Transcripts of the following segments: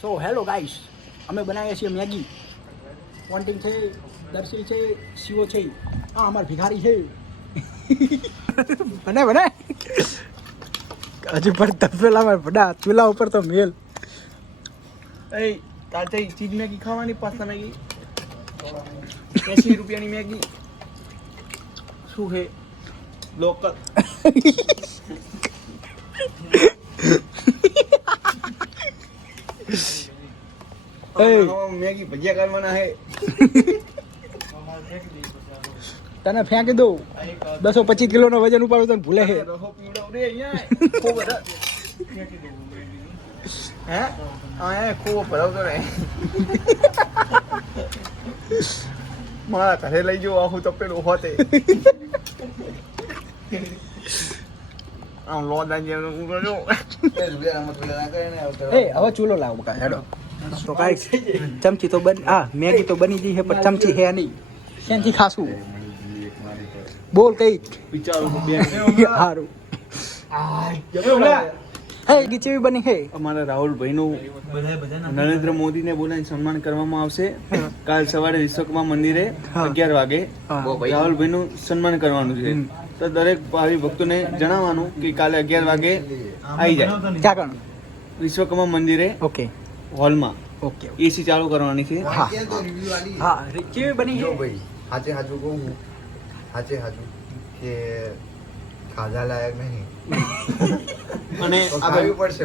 So hello guys, અમે બનાવીએ છીએ મેગી. વોન્ટિંગ છે, દર્શી છે, શિવો છે, આ અમાર ભિખારી છે. બને બને હજુ પણ તપેલામાં બડા ચૂલા ઉપર તો મેલ. એ તાતે ચીજ મેગી ખાવાની, પાસ્તા મેગી 80 રૂપિયાની મેગી શું છે લોકલ. મેગી ભજીયા કરવાના હે. તને ફેંકી દઉં 225 કિલોનો વજન ઉપાડું તને ભૂલે છે. રહો પીવડાવ રે અહીંયા ખૂબ બધા હે આ ખૂબ ભરાવતો રે. મારા ઘરે લઈ જાઓ આખું તપેલું હોતે. આમ લોદા જેમ ઉગડો. એ હવે ચૂલો લાવ બકા હેડો. તો ગાઈસ ચમચી તો બન મેગી તો બની ગઈ છે પણ ચમચી હે નહીં. ક્યાંથી ખાશું બોલ કઈ વિચારું બે સારું. હે ગીચેવી બની હે. અમારા રાહુલભાઈનું નરેન્દ્ર મોદીને બોલાવીને સન્માન કરવામાં આવશે. કાલ સવારે વિશ્વકર્મા મંદિરે 11 વાગે રાહુલભાઈનું સન્માન કરવાનું છે. તો દરેક ભાવિ ભક્તોને જણાવવાનું કે કાલે 11 વાગે આવી જાય. ક્યાં કણ વિશ્વકર્મા મંદિરે ઓકે હોલમાં ઓકે એસી ચાલુ કરવાની છે. હા હા કેવી બની જો છે. ભાઈ હાચે હાચું કહું હું કે ખાધા લાયક નહીં અને તો આ ખાવી પડશે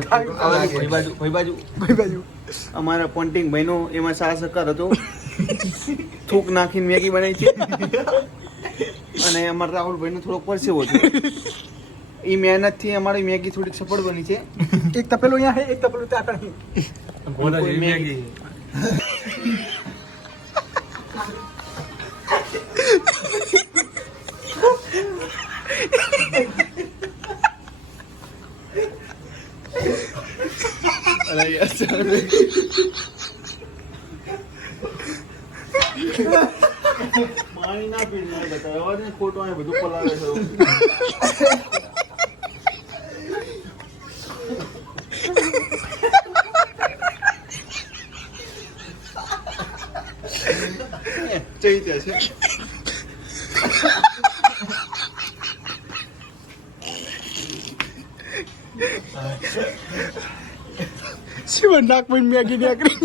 ભાઈ બાજુ અમારા પોન્ટિંગ ભાઈનો એમાં સારા સહકાર હતો. થૂક નાખીને મેગી બનાવી છે. અને અમારા રાહુલભાઈનો થોડોક પરસેવો હતો. એ મહેનતથી અમારી મેગી થોડીક સફળ બની છે. એક તપેલું અહીંયા હે, એક તપેલું ત્યાં કણ મેગી પાણી ના પીને બતાવે ખોટો બધું પલાવે છે. ચૈત્ય છે. શિવન નાક પણ મેગી નાખી.